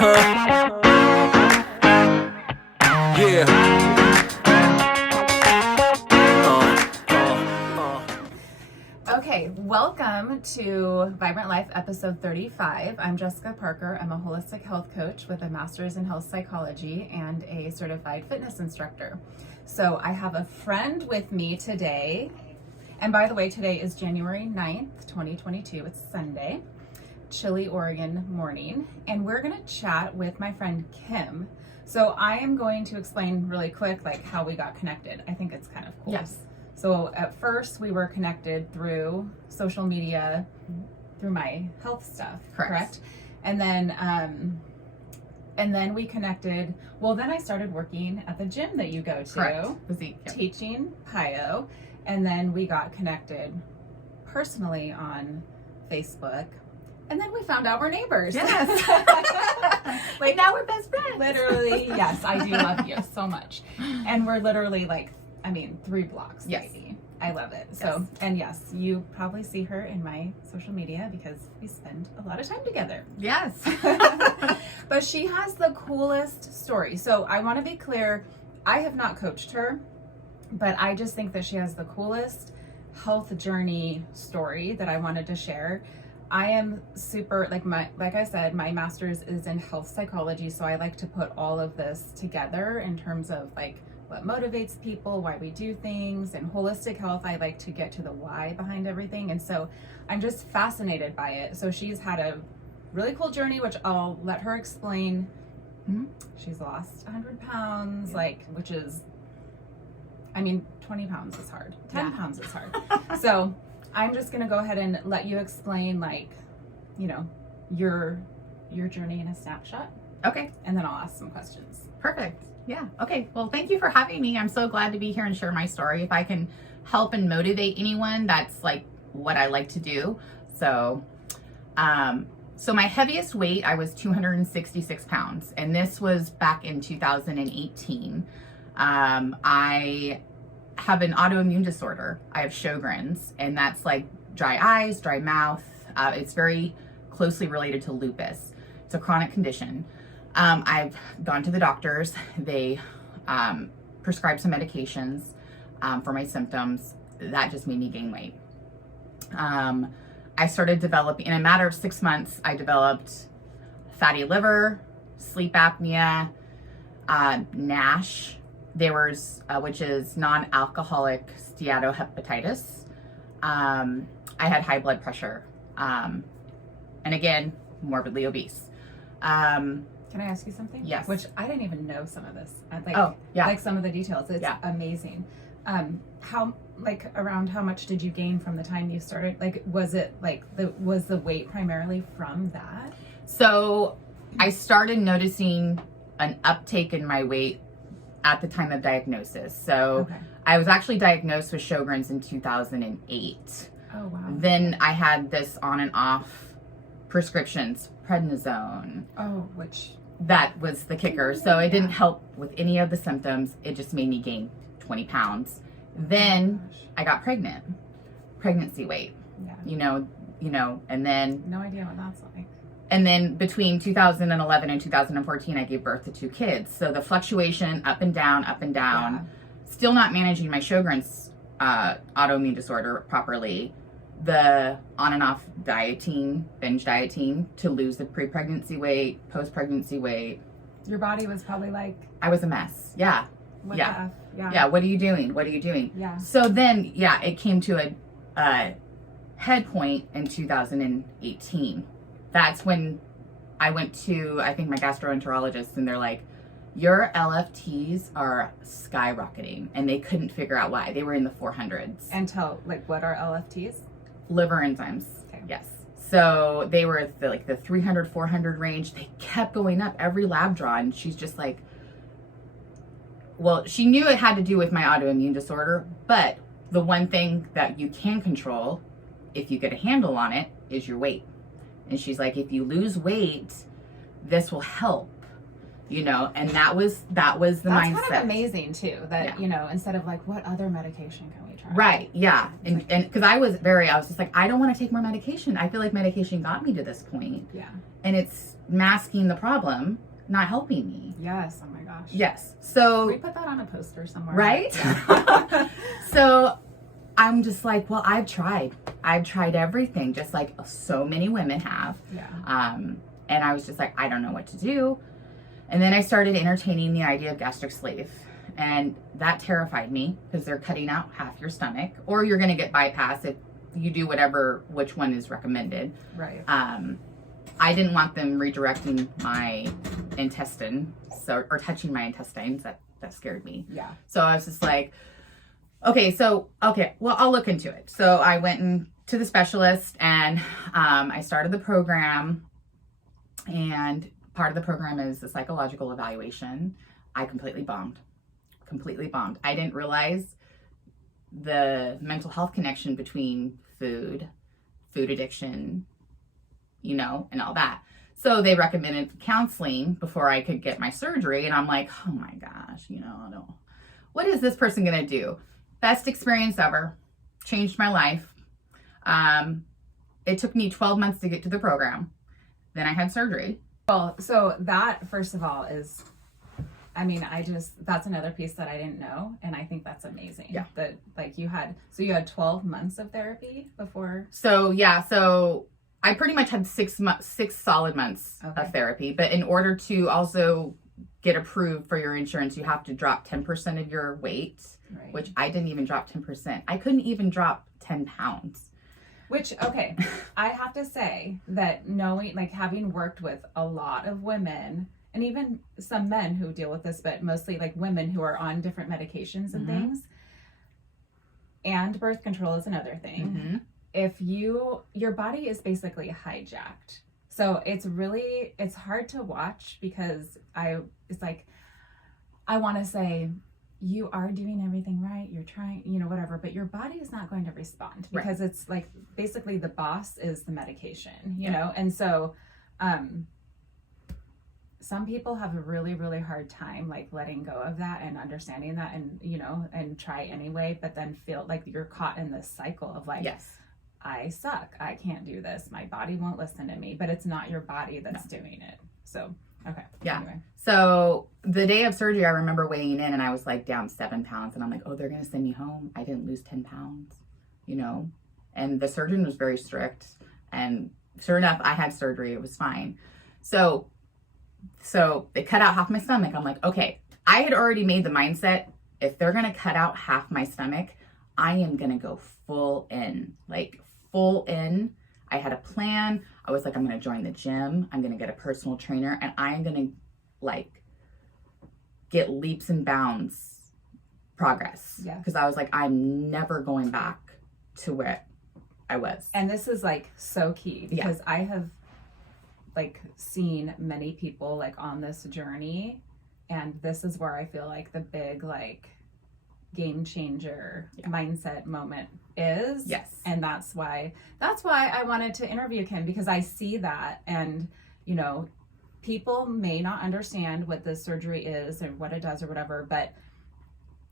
Yeah. Okay, welcome to Vibrant Life episode 35. I'm Jessica Parker. I'm a holistic health coach with a master's in health psychology and a certified fitness instructor. So I have a friend with me today. And by the way, today is January 9th, 2022. It's Sunday, chilly Oregon morning. And we're going to chat with my friend Kim. So I am going to explain really quick like how we got connected. I think it's kind of cool. Yes. So at first we were connected through social media, through my health stuff, correct? And then we connected. Well, then I started working at the gym that you go to, teaching PIO, and then we got connected personally on Facebook. And then we found out we're neighbors. Yes. Like now we're best friends. Literally, yes, I do love you so much. And we're literally like, 3 blocks. Yes. Maybe. I love it. Yes. So, and yes, you probably see her in my social media because we spend a lot of time together. Yes. But she has the coolest story. So I want to be clear, I have not coached her, but I just think that she has the coolest health journey story that I wanted to share. I am super, like I said, my master's is in health psychology. So I like to put all of this together in terms of like what motivates people, why we do things, and holistic health. I like to get to the why behind everything. And so I'm just fascinated by it. So she's had a really cool journey, which I'll let her explain. Mm-hmm. She's lost 100 pounds, which is, 20 pounds is hard. 10 pounds is hard. So I'm just going to go ahead and let you explain your journey in a snapshot. Okay. And then I'll ask some questions. Perfect. Yeah. Okay. Well, thank you for having me. I'm so glad to be here and share my story. If I can help and motivate anyone, that's like what I like to do. So, so my heaviest weight, I was 266 pounds, and this was back in 2018. I have an autoimmune disorder. I have Sjogren's, and that's like dry eyes, dry mouth. It's very closely related to lupus. It's a chronic condition. I've gone to the doctors. They prescribed some medications for my symptoms. That just made me gain weight. I started developing, in a matter of 6 months, I developed fatty liver, sleep apnea, NASH, which is non-alcoholic steatohepatitis. I had high blood pressure, and again, morbidly obese. Can I ask you something? Yes. Which I didn't even know some of this. Like some of the details. It's amazing. Around how much did you gain from the time you started? Like, was the weight primarily from that? So I started noticing an uptake in my weight at the time of diagnosis. So I was actually diagnosed with Sjogren's in 2008. Oh, wow. Then I had this on and off prescriptions, prednisone. Oh, which... That was the kicker. So it didn't help with any of the symptoms. It just made me gain 20 pounds. Then I got pregnant. Pregnancy weight. Yeah. And then... No idea what that's like. And then between 2011 and 2014, I gave birth to 2 kids. So the fluctuation up and down, still not managing my Sjogren's autoimmune disorder properly. The on and off dieting, binge dieting to lose the pre-pregnancy weight, post-pregnancy weight. Your body was probably like... I was a mess. Yeah. What the F? Yeah. What are you doing? Yeah. So then, it came to a head point in 2018. That's when I went to, I think, my gastroenterologist, and they're like, your LFTs are skyrocketing, and they couldn't figure out why. They were in the 400s. What are LFTs? Liver enzymes. Okay. Yes. So they were at the 300, 400 range. They kept going up every lab draw, and she's just like, well, she knew it had to do with my autoimmune disorder, but the one thing that you can control, if you get a handle on it, is your weight. And she's like, if you lose weight, this will help. you know, and that was the mindset. That's kind of amazing too, that, Yeah. you know, instead of like, what other medication can we try? Right. Yeah. And because I was just like, I don't want to take more medication. I feel like medication got me to this point. Yeah. And it's masking the problem, not helping me. Yes. Oh my gosh. Yes. So. Can we put that on a poster somewhere? Right? Yeah. So I'm just like, well, I've tried everything, just like so many women have. Yeah. And I was just like, I don't know what to do. And then I started entertaining the idea of gastric sleeve. And that terrified me because they're cutting out half your stomach, or you're going to get bypass if you do which one is recommended. Right. I didn't want them redirecting my intestine, or touching my intestines. That scared me. Yeah. So I was just like, okay, well, I'll look into it. So I went to the specialist and I started the program. And part of the program is the psychological evaluation. I completely bombed. I didn't realize the mental health connection between food addiction, you know, and all that. So they recommended counseling before I could get my surgery. And I'm like, oh my gosh, you know, what is this person going to do? Best experience ever. Changed my life. It took me 12 months to get to the program. Then I had surgery. Well, so that, first of all, is, I mean, that's another piece that I didn't know. And I think that's amazing. Yeah. That, like, you had 12 months of therapy before? So, yeah. So I pretty much had 6 solid months of therapy. But in order to also get approved for your insurance, you have to drop 10% of your weight, right. Which I didn't even drop 10%. I couldn't even drop 10 pounds. Which, okay, I have to say that knowing, like, having worked with a lot of women and even some men who deal with this, but mostly like women who are on different medications and things, and birth control is another thing. If your body is basically hijacked. So it's hard to watch because it's like, I want to say, you are doing everything right, you're trying, you know, whatever, but your body is not going to respond because it's like, basically the boss is the medication, you know? And so, some people have a really, really hard time, like, letting go of that and understanding that and, you know, and try anyway, but then feel like you're caught in this cycle of like, yes, I suck, I can't do this, my body won't listen to me, but it's not your body that's doing it. So, okay. Yeah. Anyway. So the day of surgery, I remember weighing in and I was like down 7 pounds and I'm like, oh, they're going to send me home. I didn't lose 10 pounds, you know, and the surgeon was very strict, and sure enough, I had surgery. It was fine. So they cut out half my stomach. I'm like, okay, I had already made the mindset. If they're going to cut out half my stomach, I am going to go full in. I had a plan. I was like, I'm going to join the gym. I'm going to get a personal trainer, and I am going to like get leaps and bounds progress. Yeah. Because I was like, I'm never going back to where I was. And this is like so key because I have like seen many people like on this journey, and this is where I feel like the big like game changer mindset moment is. Yes. And that's why I wanted to interview Kim, because I see that, and you know, people may not understand what this surgery is and what it does or whatever, but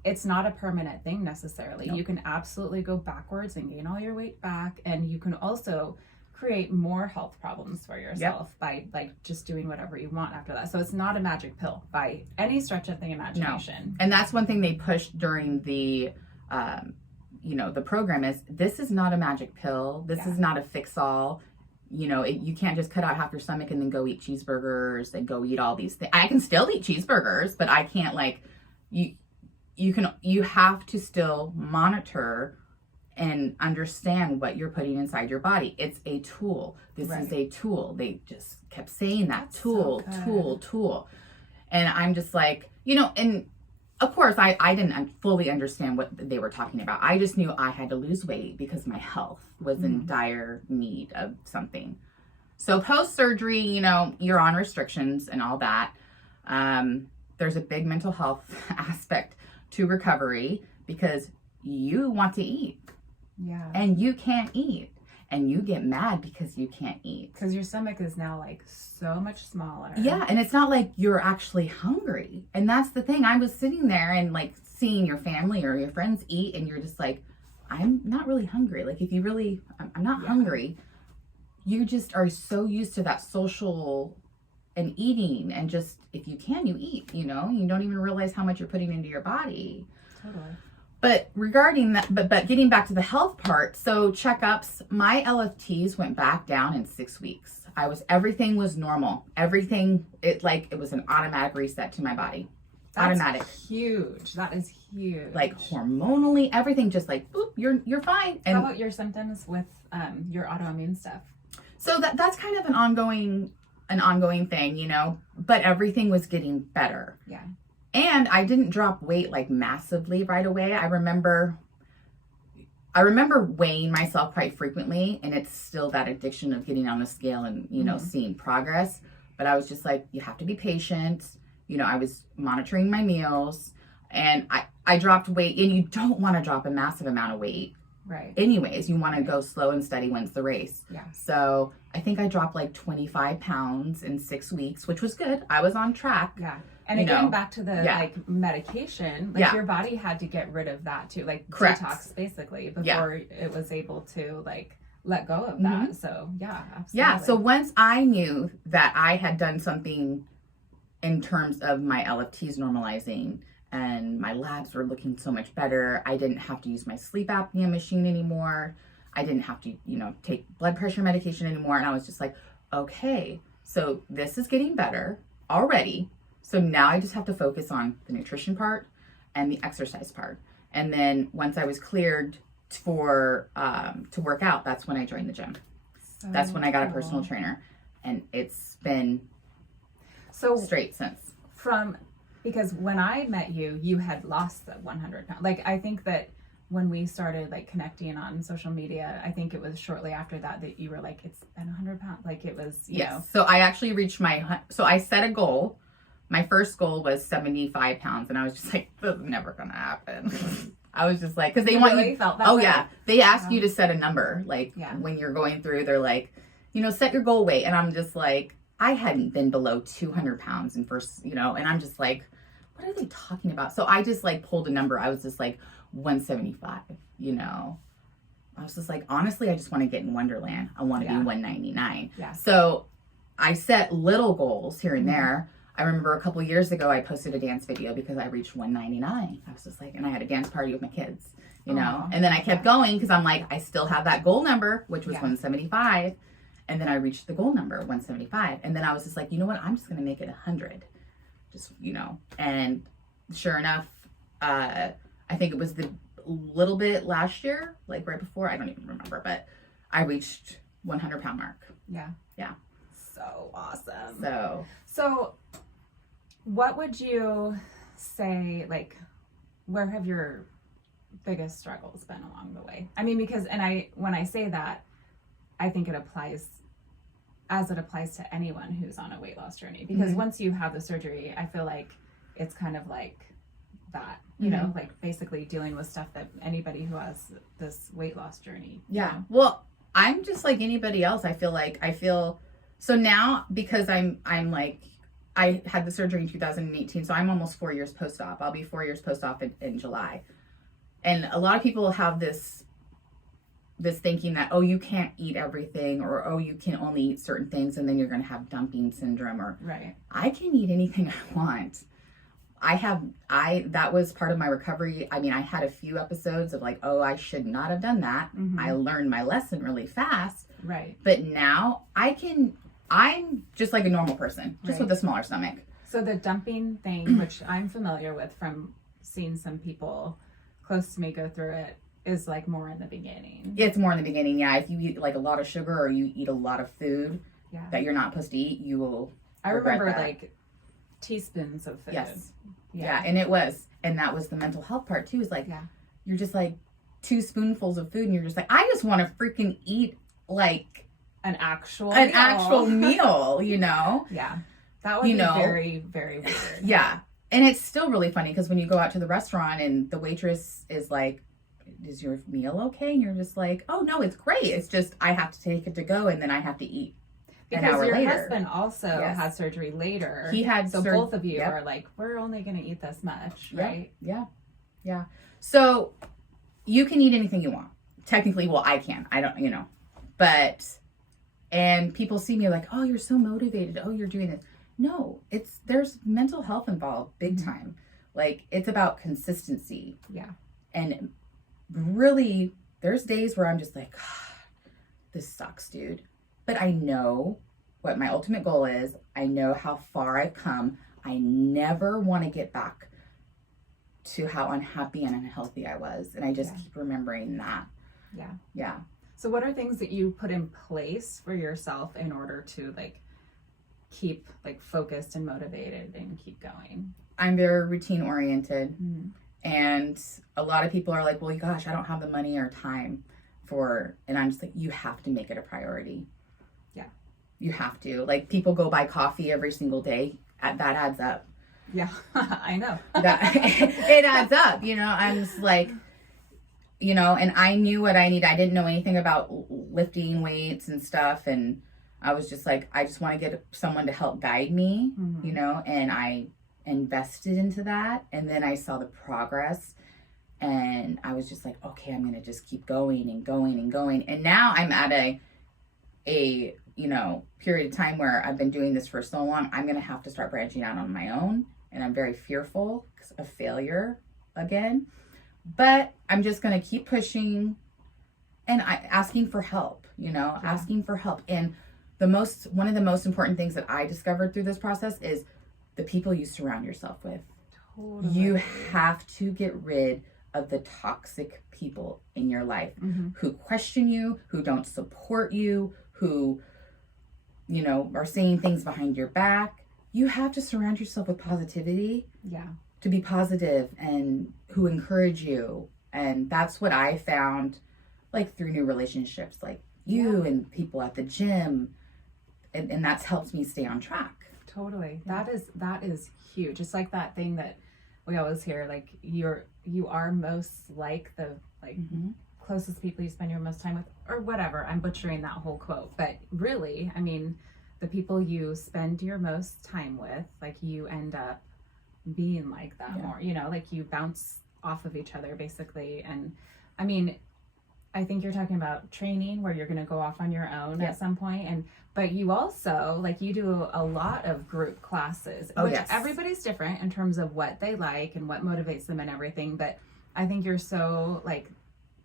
it's not a permanent thing necessarily. Nope. You can absolutely go backwards and gain all your weight back, and you can also create more health problems for yourself by like just doing whatever you want after that. So it's not a magic pill by any stretch of the imagination. No. And that's one thing they pushed during the you know, the program is, this is not a magic pill. This is not a fix-all. You know, you can't just cut out half your stomach and then go eat cheeseburgers and go eat all these things. I can still eat cheeseburgers, but I can't like, you have to still monitor and understand what you're putting inside your body. It's a tool. This is a tool. They just kept saying that. That's tool. And I'm just like, you know, and of course I didn't fully understand what they were talking about. I just knew I had to lose weight because my health was in dire need of something. So post-surgery, you know, you're on restrictions and all that. There's a big mental health aspect to recovery because you want to eat. Yeah. And you can't eat. and you get mad because you can't eat. Because your stomach is now like so much smaller. Yeah, and it's not like you're actually hungry. And that's the thing. I was sitting there and like seeing your family or your friends eat, and you're just like, I'm not really hungry. Like if you really, I'm not hungry. You just are so used to that social and eating, and just, if you can, you eat, you know, you don't even realize how much you're putting into your body. Totally. But regarding that, but getting back to the health part, so checkups, my LFTs went back down in 6 weeks. Everything was normal. Everything, it was an automatic reset to my body. That's automatic. Huge. That is huge. Like hormonally, everything just like, boop, you're fine. And how about your symptoms with your autoimmune stuff? So that's kind of an ongoing thing, you know, but everything was getting better. Yeah. And I didn't drop weight like massively right away. I remember weighing myself quite frequently, and it's still that addiction of getting on the scale and, you know, seeing progress. But I was just like, you have to be patient. You know, I was monitoring my meals, and I dropped weight, and you don't want to drop a massive amount of weight. Right. Anyways, you want to go slow and steady, wins the race. Yeah. So I think I dropped like 25 pounds in 6 weeks, which was good. I was on track. Yeah. And getting back to the like medication, like your body had to get rid of that too, like detox basically before it was able to like let go of that. So yeah, absolutely. Yeah. So once I knew that I had done something in terms of my LFTs normalizing, and my labs were looking so much better, I didn't have to use my sleep apnea machine anymore. I didn't have to, you know, take blood pressure medication anymore. And I was just like, okay, so this is getting better already. So now I just have to focus on the nutrition part and the exercise part. And then once I was cleared for to work out, that's when I joined the gym. So that's when I got a personal trainer, and it's been so straight since. Because when I met you, you had lost the 100 pounds. Like, I think that when we started like connecting on social media, I think it was shortly after that you were like, it's been 100 pounds. Like it was, you know. So I actually reached so I set a goal. My first goal was 75 pounds, and I was just like, this is never going to happen. I was just like, because they want you. Felt that way? Yeah. They ask you to set a number. Like when you're going through, they're like, you know, set your goal weight. And I'm just like, I hadn't been below 200 pounds in first, you know, and I'm just like, what are they talking about? So I just like pulled a number. I was just like 175, you know. I was just like, honestly, I just want to get in Wonderland. I want to be 199. Yeah. So I set little goals here and there. I remember a couple years ago, I posted a dance video because I reached 199. I was just like, and I had a dance party with my kids, you know, and then I kept going because I'm like, I still have that goal number, which was 175. And then I reached the goal number, 175. And then I was just like, you know what? I'm just going to make it 100. Just, you know, and sure enough, I think it was the little bit last year, like right before, I don't even remember, but I reached 100 pound mark. Yeah. Yeah. So awesome. So what would you say, like, where have your biggest struggles been along the way? I mean, because, when I say that, I think it applies to anyone who's on a weight loss journey, because once you have the surgery, I feel like it's kind of like that, you know, like basically dealing with stuff that anybody who has this weight loss journey. Yeah. You know? Well, I'm just like anybody else. I feel so now, because I'm like, I had the surgery in 2018, so I'm almost 4 years post-op. I'll be 4 years post-op in July. And a lot of people have this thinking that, oh, you can't eat everything, or, oh, you can only eat certain things, and then you're going to have dumping syndrome, or I can eat anything I want. That was part of my recovery. I mean, I had a few episodes of like, oh, I should not have done that. I learned my lesson really fast. Right. But now I'm just like a normal person, just with a smaller stomach. So the dumping thing, which I'm familiar with from seeing some people close to me go through it, is like more in the beginning. It's more in the beginning, yeah. If you eat like a lot of sugar, or you eat a lot of food that you're not supposed to eat, you will. I remember like teaspoons of food. Yes. Yeah, and that was the mental health part too. Is like, you're just like 2 spoonfuls of food, and you're just like, I just want to freaking eat like an actual meal, you know? Yeah. That would be very, very weird. Yeah. And it's still really funny because when you go out to the restaurant and the waitress is like, is your meal okay? And you're just like, oh no, it's great. It's just, I have to take it to go and then I have to eat an hour your later. husband also had surgery later. He had so both of you are like, we're only going to eat this much, right? Yeah. So you can eat anything you want. Technically, well, I can. I don't, but, and people see me like, oh, you're so motivated. Oh, you're doing this. No, there's mental health involved big time. Like, it's about consistency. Yeah. And really, there's days where I'm just like, this sucks, dude. But I know what my ultimate goal is. I know how far I've come. I never want to get back to how unhappy and unhealthy I was. And I just keep remembering that. Yeah. So what are things that you put in place for yourself in order to like keep like focused and motivated and keep going? I'm very routine oriented. And a lot of people are like, well, gosh, I don't have the money or time and I'm just like, you have to make it a priority. Yeah. You have to. Like, people go buy coffee every single day. That adds up. Yeah, I know. It adds up, I'm just like, and I knew what I needed. I didn't know anything about lifting weights and stuff. And I was just like, I just want to get someone to help guide me, and I invested into that. And then I saw the progress and I was just like, okay, I'm going to just keep going and going and going. And now I'm at a period of time where I've been doing this for so long, I'm going to have to start branching out on my own. And I'm very fearful of failure again, but I'm just going to keep pushing and asking for help, asking for help. And one of the most important things that I discovered through this process is the people you surround yourself with. Totally. You have to get rid of the toxic people in your life who question you, who don't support you, who, are saying things behind your back. You have to surround yourself with positivity. Yeah. To be positive and who encourage you. And that's what I found, like, through new relationships, like you and people at the gym. And that's helped me stay on track. Totally. Yeah. That is huge. It's like that thing that we always hear, like, you are most like the closest people you spend your most time with, or whatever. I'm butchering that whole quote, but really, I mean, the people you spend your most time with, like, you end up being like that more, like, you bounce off of each other basically. And I mean, I think you're talking about training where you're going to go off on your own at some point. But you also, like, you do a lot of group classes, which everybody's different in terms of what they like and what motivates them and everything. But I think you're so, like,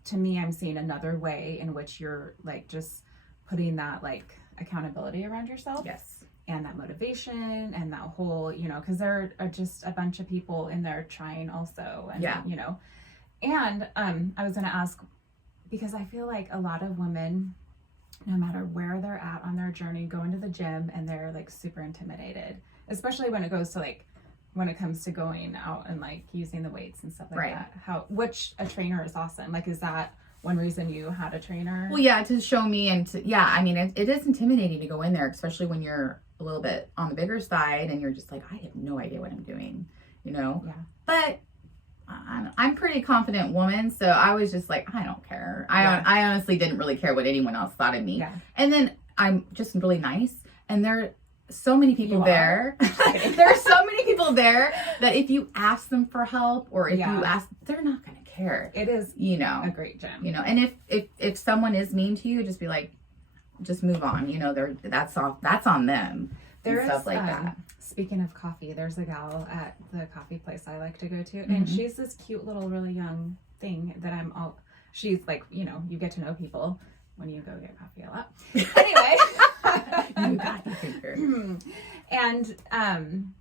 to me, I'm seeing another way in which you're, like, just putting that, like, accountability around yourself. Yes. And that motivation and that whole, because there are just a bunch of people in there trying also. And, and I was going to ask, because I feel like a lot of women, no matter where they're at on their journey, go into the gym and they're, like, super intimidated, especially when it comes to going out and, like, using the weights and stuff like that. Which a trainer is awesome. Like, is that one reason you had a trainer? Well, yeah, to show me I mean, it is intimidating to go in there, especially when you're a little bit on the bigger side and you're just like, I have no idea what I'm doing, Yeah. But I'm a pretty confident woman, so I was just like, I don't care. I honestly didn't really care what anyone else thought of me. Yeah. And then I'm just really nice, and there are so many people there. There are so many people there that if you ask them for help or if you ask, they're not going to care. It is, a great gym. And if someone is mean to you, just be like, just move on. That's on them. There's stuff like that. Speaking of coffee, there's a gal at the coffee place I like to go to, and she's this cute little, really young thing that she's like, you get to know people when you go get coffee a lot. Anyway. You got the And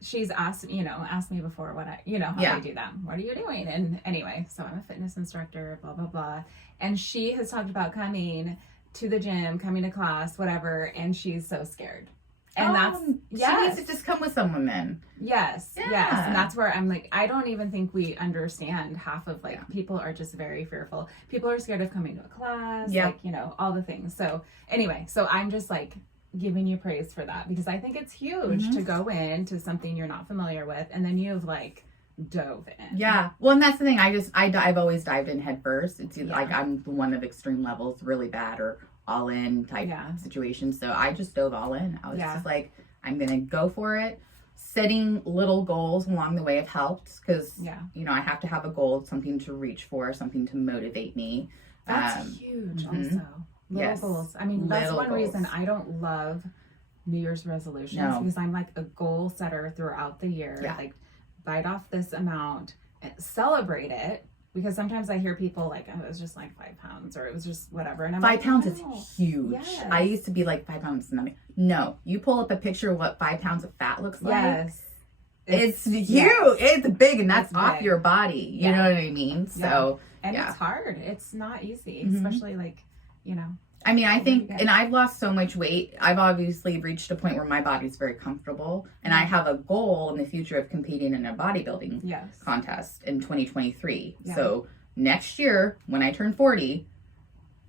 she's asked me before what how I do that. What are you doing? And anyway, so I'm a fitness instructor, blah, blah, blah. And she has talked about coming to the gym, coming to class, whatever, and she's so scared. And she needs to just come with someone then. Yes. Yes. And that's where I'm like, I don't even think we understand half of, like, people are just very fearful. People are scared of coming to a class, like, all the things. So anyway, so I'm just, like, giving you praise for that, because I think it's huge to go into something you're not familiar with, and then you have, like, dove in. Yeah. Well, and that's the thing. I've always dived in head first. It's either Yeah. like I'm the one of extreme levels, really bad or all in type Yeah. situations. So I just dove all in. I was Yeah. just like, I'm going to go for it. Setting little goals along the way have helped because, Yeah. you know, I have to have a goal, something to reach for, something to motivate me. That's huge mhm. also. Little Yes. goals. I mean, that's Little one reason goals. I don't love New Year's resolutions No. because I'm like a goal setter throughout the year. Yeah. Like, bite off this amount, and celebrate it. Because sometimes I hear people like, oh, it was just like 5 pounds or it was just whatever. And I'm 5 like, pounds no. is huge. Yes. I used to be like 5 pounds is nothing. No, you pull up a picture of what 5 pounds of fat looks like. Yes. It's huge. yes. It's big, and that's It's off big. your body. You Yeah. know what I mean? So, And yeah. it's hard. It's not easy, Mhm. especially like, you know. I mean, I think, Yeah. and I've lost so much weight. I've obviously reached a point where my body's very comfortable, and I have a goal in the future of competing in a bodybuilding Yes. contest in 2023. Yeah. So next year, when I turn 40,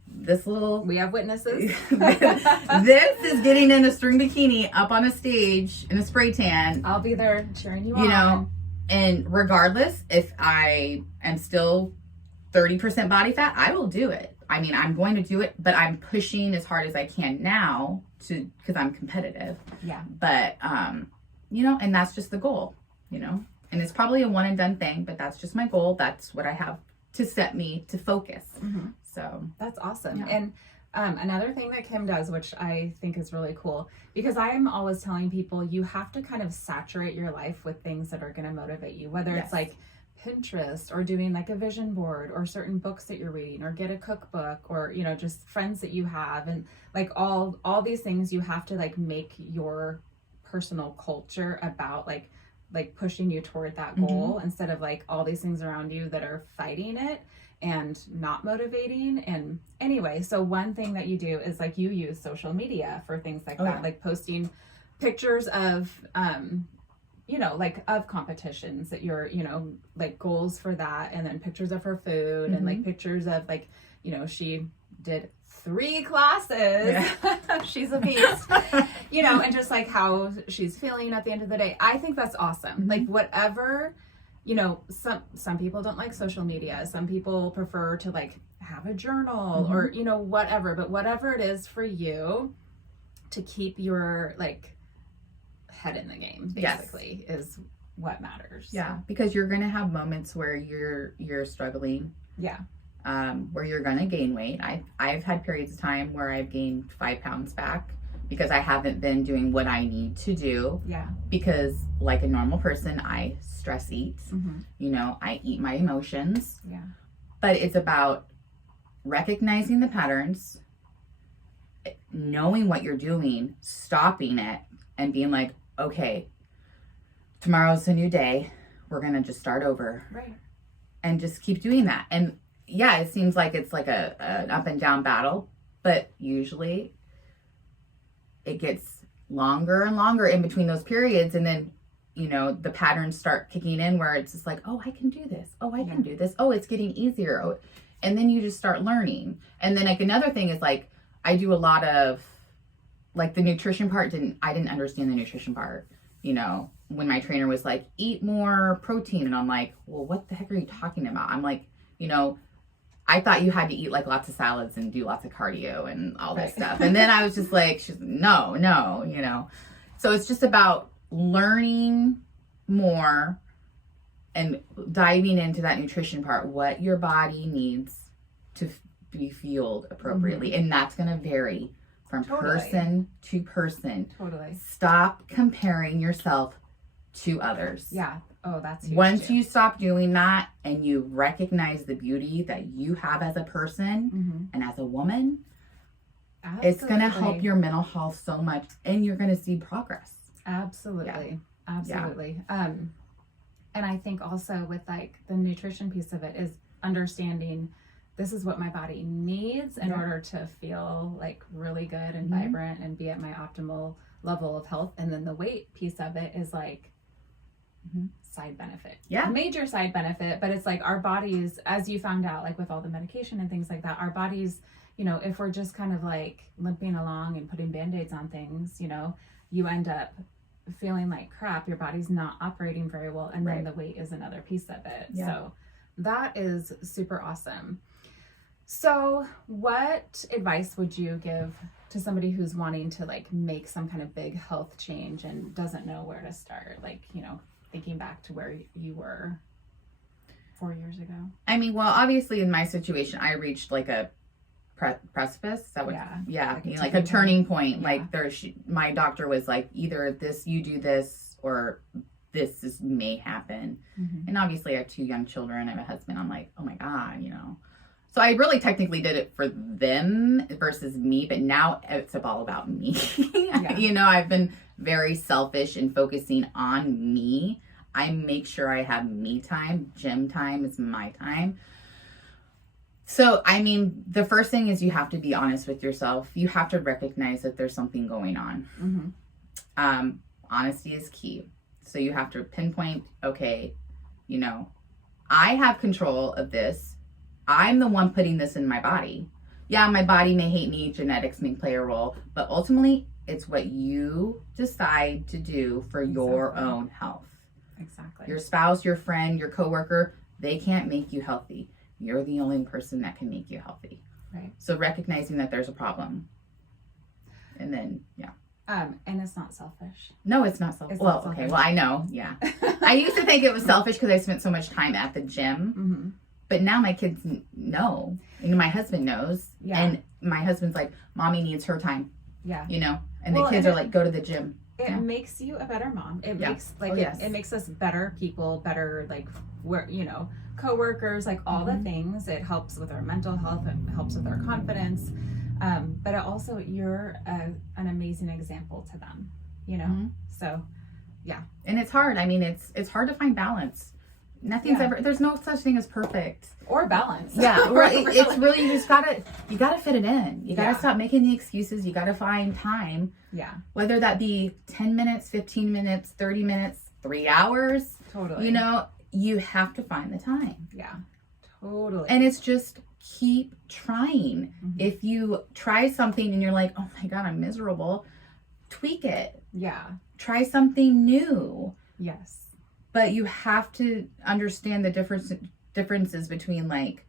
this little We have witnesses. this is getting in a string bikini up on a stage in a spray tan. I'll be there cheering you on. You know, and regardless if I am still 30% body fat, I will do it. I mean, I'm going to do it, but I'm pushing as hard as I can now because I'm competitive. Yeah. But, you know, and that's just the goal, you know, and it's probably a one and done thing, but that's just my goal. That's what I have to set me to focus. Mm-hmm. So That's awesome. Yeah. And another thing that Kim does, which I think is really cool, because I am always telling people you have to kind of saturate your life with things that are going to motivate you, whether Yes. it's like Pinterest or doing like a vision board or certain books that you're reading or get a cookbook or, you know, just friends that you have. And like all these things, you have to like make your personal culture about like pushing you toward that goal instead of like all these things around you that are fighting it and not motivating. And anyway, so one thing that you do is like you use social media for things like that, yeah. like posting pictures of you know, like of competitions that you're, you know, like goals for that, and then pictures of her food and like pictures of like, you know, she did 3 classes. Yeah. She's a beast. You know, and just like how she's feeling at the end of the day. I think that's awesome. Like whatever, you know, some people don't like social media. Some people prefer to like have a journal or, you know, whatever. But whatever it is for you to keep your like head in the game, basically, is what matters. yeah, because you're going to have moments where you're struggling. Yeah. Where you're going to gain weight. I've had periods of time where I've gained 5 pounds back because I haven't been doing what I need to do. Yeah. Because like a normal person, I stress eat. You know, I eat my emotions. Yeah. But it's about recognizing the patterns, knowing what you're doing, stopping it, and being like, okay, tomorrow's a new day. We're going to just start over. Right. And just keep doing that. And yeah, it seems like it's like an up and down battle, but usually it gets longer and longer in between those periods. And then, you know, the patterns start kicking in where it's just like, oh, I can do this. Oh, I can do this. Oh, it's getting easier. Oh, and then you just start learning. And then like another thing is like, I do a lot of like the nutrition part. I didn't understand the nutrition part, you know, when my trainer was like, eat more protein. And I'm like, well, what the heck are you talking about? I'm like, you know, I thought you had to eat like lots of salads and do lots of cardio and all this stuff. And then I was just like, no, you know. So it's just about learning more and diving into that nutrition part, what your body needs to be fueled appropriately. And that's going to vary from person to person. Totally. Stop comparing yourself to others. Yeah. Oh, that's huge. Once you stop doing that and you recognize the beauty that you have as a person and as a woman, it's going to help your mental health so much, and you're going to see progress. Absolutely. Yeah. Absolutely. Yeah. And I think also with like the nutrition piece of it is understanding this is what my body needs in order to feel like really good and vibrant and be at my optimal level of health. And then the weight piece of it is like side benefit. Yeah. Major side benefit, but it's like our bodies, as you found out, like with all the medication and things like that, our bodies, you know, if we're just kind of like limping along and putting Band-Aids on things, you know, you end up feeling like crap, your body's not operating very well, and then Right. the weight is another piece of it. Yeah. So that is super awesome. So what advice would you give to somebody who's wanting to like make some kind of big health change and doesn't know where to start? Like, you know, thinking back to where you were 4 years ago. I mean, well, obviously in my situation, I reached like a precipice. Is that what? Yeah. Like, like a turning point. Yeah. Like my doctor was like, either this, you do this, or this may happen. Mm-hmm. And obviously I have 2 young children. I have a husband. I'm like, oh my God, you know. So I really technically did it for them versus me, but now it's all about me. Yeah. You know, I've been very selfish in focusing on me. I make sure I have me time. Gym time is my time. So, I mean, the first thing is you have to be honest with yourself. You have to recognize that there's something going on. Mm-hmm. Honesty is key. So you have to pinpoint, okay, you know, I have control of this. I'm the one putting this in my body. Yeah, my body may hate me, genetics may play a role, but ultimately it's what you decide to do for your own health. Exactly. Your spouse, your friend, your coworker, they can't make you healthy. You're the only person that can make you healthy. Right. So recognizing that there's a problem. And then, yeah. And it's not selfish. No, it's not selfish. It's Well, not selfish. okay. Well, I know. Yeah. I used to think it was selfish because I spent so much time at the gym. Mm-hmm. But now my kids know. And my husband knows. Yeah. And my husband's like, Mommy needs her time. Yeah. You know? And Well, the kids and are like, go to the gym. It makes you a better mom. It Yeah. makes like Oh, yes. it makes us better people, better like where you know, coworkers, like all the things. It helps with our mental health, it helps with our confidence. But it also you're an amazing example to them, you know. Mhm. So And it's hard. I mean, it's hard to find balance. Nothing's Yeah. ever, there's no such thing as perfect. or balance. Yeah, right. It's really, you gotta fit it in. You gotta Yeah. stop making the excuses. You gotta find time, Yeah, whether that be 10 minutes, 15 minutes, 30 minutes, 3 hours, totally. you know, you have to find the time. Yeah, totally. And it's just keep trying. Mhm. If you try something and you're like, oh my God, I'm miserable, tweak it. yeah, Try something new. yes, But you have to understand the differences between like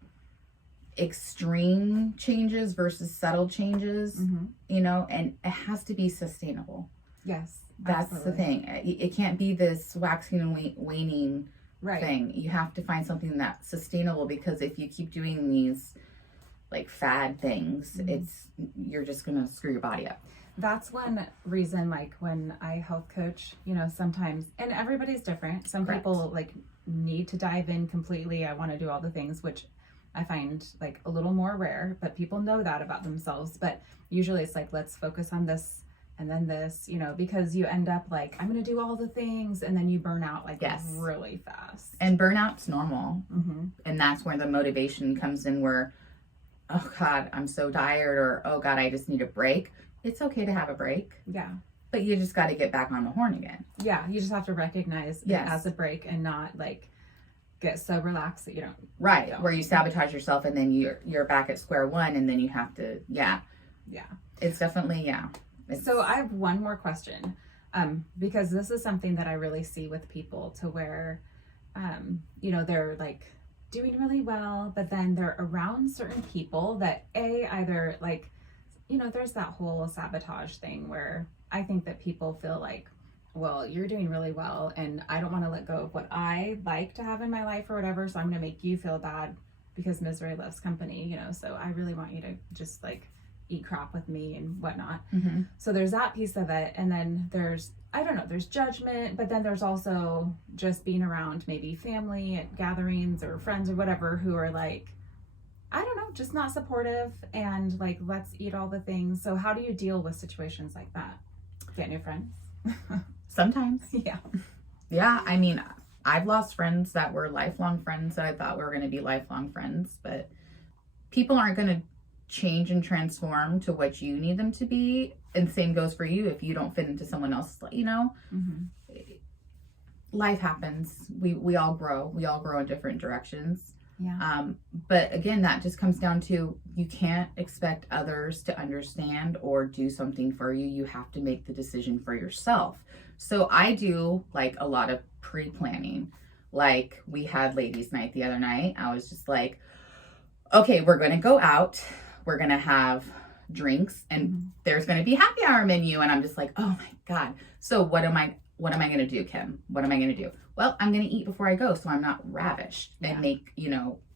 extreme changes versus subtle changes, mm-hmm. you know, and it has to be sustainable. Yes. That's absolutely. the thing. It can't be this waxing and waning Right. thing. You have to find something that's sustainable, because if you keep doing these like fad things, Mhm. you're just gonna screw your body up. That's one reason, like when I health coach, you know, sometimes, and everybody's different. Some Correct. people like need to dive in completely. I want to do all the things, which I find like a little more rare, but people know that about themselves. But usually it's like, let's focus on this and then this, you know, because you end up like, I'm going to do all the things. And then you burn out like Yes. really fast. And burnout's normal. Mm-hmm. And that's where the motivation comes in, where, oh God, I'm so tired, or oh God, I just need a break. It's okay to have a break, Yeah. but you just got to get back on the horn again. Yeah. You just have to recognize Yes. it as a break and not like get so relaxed that you don't. Right. Yeah. Where you sabotage yourself and then you're back at square one, and then you have to, Yeah. it's definitely, So I have one more question, because this is something that I really see with people, to where, you know, they're like doing really well, but then they're around certain people that either like, you know, there's that whole sabotage thing where I think that people feel like, well, you're doing really well and I don't want to let go of what I like to have in my life or whatever, so I'm going to make you feel bad because misery loves company, you know, so I really want you to just like eat crap with me and whatnot. mm-hmm. So there's that piece of it. And then there's, I don't know, there's judgment, but then there's also just being around maybe family at gatherings or friends or whatever who are like, I don't know, just not supportive and like, let's eat all the things. So how do you deal with situations like that? Get new friends? Sometimes. Yeah. Yeah. I mean, I've lost friends that were lifelong friends that I thought were going to be lifelong friends, but people aren't going to change and transform to what you need them to be. And same goes for you if you don't fit into someone else, you know. Mm-hmm. Life happens. We all grow. We all grow in different directions. Yeah. But again, that just comes down to, you can't expect others to understand or do something for you. You have to make the decision for yourself. So I do like a lot of pre-planning. Like we had ladies' night the other night. I was just like, okay, we're going to go out. We're going to have drinks and there's going to be happy hour menu. And I'm just like, oh my God. So what am I going to do, Kim? What am I going to do? Well, I'm going to eat before I go, so I'm not ravished and make,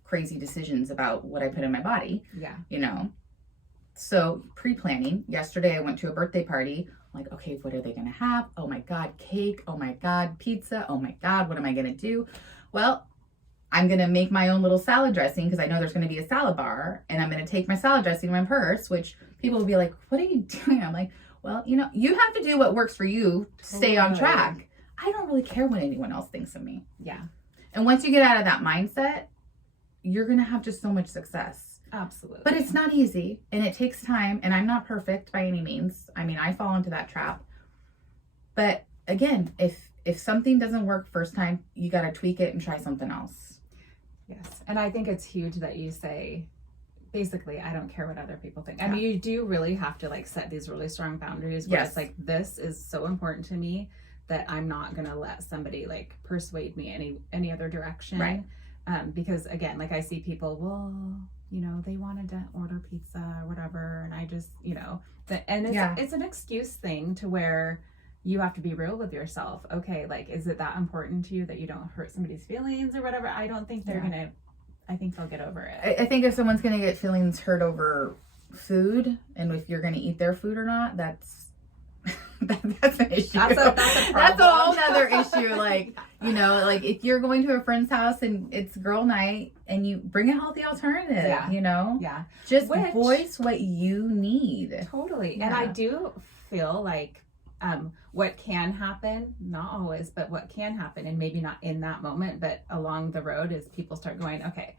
crazy decisions about what I put in my body. Yeah. So pre-planning. Yesterday I went to a birthday party. I'm like, okay, what are they going to have? Oh my God, cake. Oh my God, pizza. Oh my God, what am I going to do? Well, I'm going to make my own little salad dressing because I know there's going to be a salad bar, and I'm going to take my salad dressing in my purse, which people will be like, what are you doing? I'm like, well, you have to do what works for you to stay on track. I don't really care what anyone else thinks of me. Yeah. And once you get out of that mindset, you're going to have just so much success. Absolutely. But it's not easy and it takes time, and I'm not perfect by any means. I mean, I fall into that trap. But again, if something doesn't work first time, you got to tweak it and try something else. Yes. And I think it's huge that you say, basically, I don't care what other people think. Yeah. I mean, you do really have to set these really strong boundaries where it's this is so important to me that I'm not going to let somebody persuade me any other direction. Right. Because again, I see people, well, they wanted to order pizza or whatever. And I just, and it's an excuse thing to where you have to be real with yourself. Okay, is it that important to you that you don't hurt somebody's feelings or whatever? I don't think they're gonna. I think they'll get over it. I think if someone's gonna get feelings hurt over food, and if you're gonna eat their food or not, that's an issue. That's a whole other issue. If you're going to a friend's house and it's girl night, and you bring a healthy alternative, just voice what you need. Totally, and I do feel what can happen, not always, but what can happen, and maybe not in that moment, but along the road, is people start going, okay,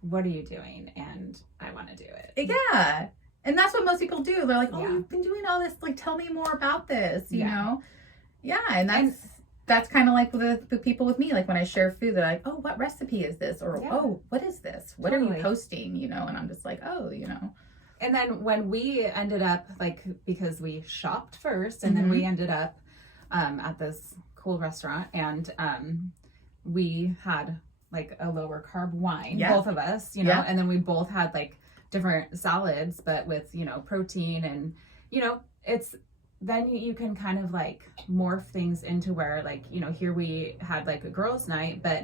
what are you doing? And I want to do it. Yeah. And that's what most people do. They're like, oh, you've been doing all this. Tell me more about this, you know? Yeah. And that's kind of like with the people with me. When I share food, they're like, oh, what recipe is this? Or, oh, what is this? What are you posting? And I'm just like, oh, And then when we ended up, because we shopped first, and then we ended up at this cool restaurant, and we had a lower carb wine, both of us, and then we both had different salads, but with, protein, and, it's, then you can kind of morph things into where here we had a girls' night, but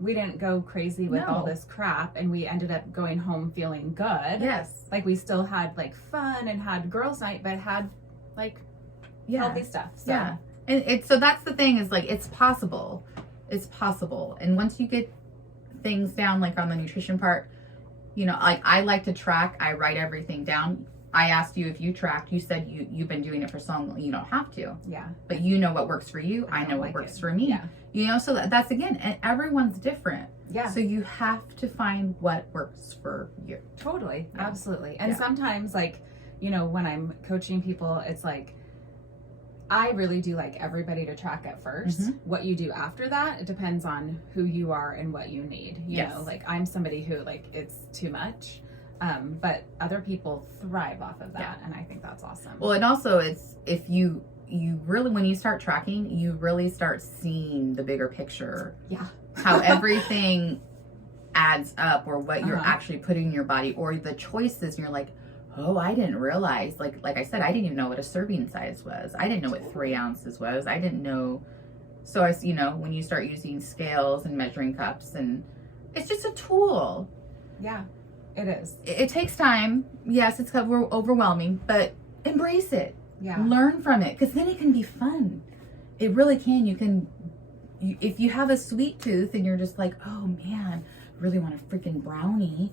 we didn't go crazy with all this crap, and we ended up going home feeling good. Yes. We still had fun and had girls' night, but had healthy stuff. So. Yeah. And so that's the thing is it's possible. It's possible. And once you get things down, on the nutrition part, I like to track. I write everything down. I asked you if you tracked. You said you've been doing it for so long. You don't have to. Yeah. But you know what works for you. I know what works for me. Yeah. So that's again, and everyone's different. Yeah. So you have to find what works for you. Totally. Yeah. Absolutely. And sometimes when I'm coaching people, it's I really do like everybody to track at first. What you do after that, it depends on who you are and what you need. You know, I'm somebody who it's too much. But other people thrive off of that. And I think that's awesome. Well, and also it's, if you really, when you start tracking, you really start seeing the bigger picture. Yeah. How everything adds up, or what you're actually putting in your body, or the choices. And you're like, oh, I didn't realize, like I said, I didn't even know what a serving size was. I didn't know what 3 ounces was. I didn't know. So when you start using scales and measuring cups, and it's just a tool. Yeah, it is. It takes time. Yes, it's overwhelming, but embrace it. Yeah. Learn from it, because then it can be fun. It really can. If you have a sweet tooth and you're just like, oh man, I really want a freaking brownie.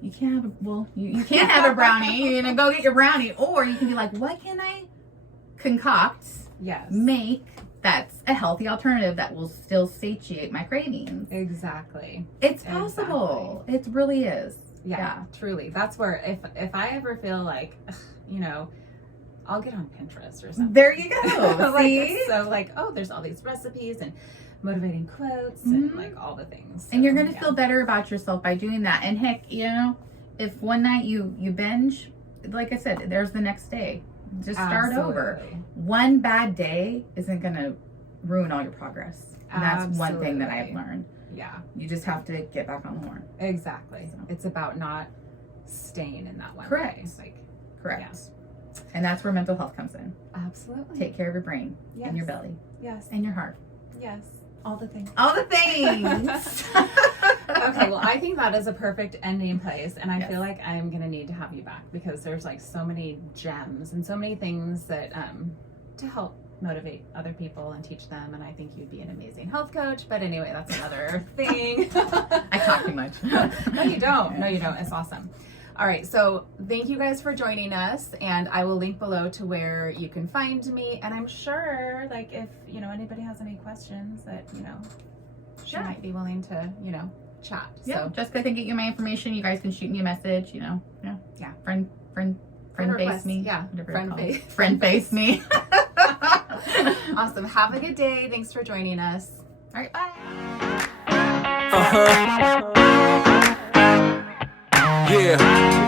You can't have you can't have a brownie. You're gonna go get your brownie, or you can be like, what can I concoct? Yes. Make that's a healthy alternative that will still satiate my cravings. Exactly. It's possible. Exactly. It really is. Yeah, truly. That's where if I ever feel I'll get on Pinterest or something. There you go. See? So there's all these recipes and motivating quotes and all the things. So, and you're going to feel better about yourself by doing that. And heck, if one night you binge, like I said, there's the next day. Just start over. Absolutely. One bad day isn't going to ruin all your progress. And that's one thing that I've Absolutely. learned. Yeah, You just have to get back on the horn. exactly. So. It's about not staying in that one Correct. place. Like, Correct. And that's where mental health comes in. absolutely. Take care of your brain Yes. and your belly Yes. and your heart. Yes. All the things. All the things. Okay, well, I think that is a perfect ending place, and I Yes. feel like I'm gonna need to have you back because there's like so many gems and so many things that to help motivate other people and teach them, and I think you'd be an amazing health coach. But anyway, that's another thing. I talk too much. No, you don't. No, you don't. It's awesome. All right, so thank you guys for joining us, and I will link below to where you can find me. And I'm sure, like, if anybody has any questions, that she might be willing to chat. Yeah, So Jessica can get you my information. You guys can shoot me a message. Yeah. Friend face request. me. Yeah, Whatever friend it's called. face. Friend face me. Awesome. Have a good day. Thanks for joining us. All right, bye. Yeah.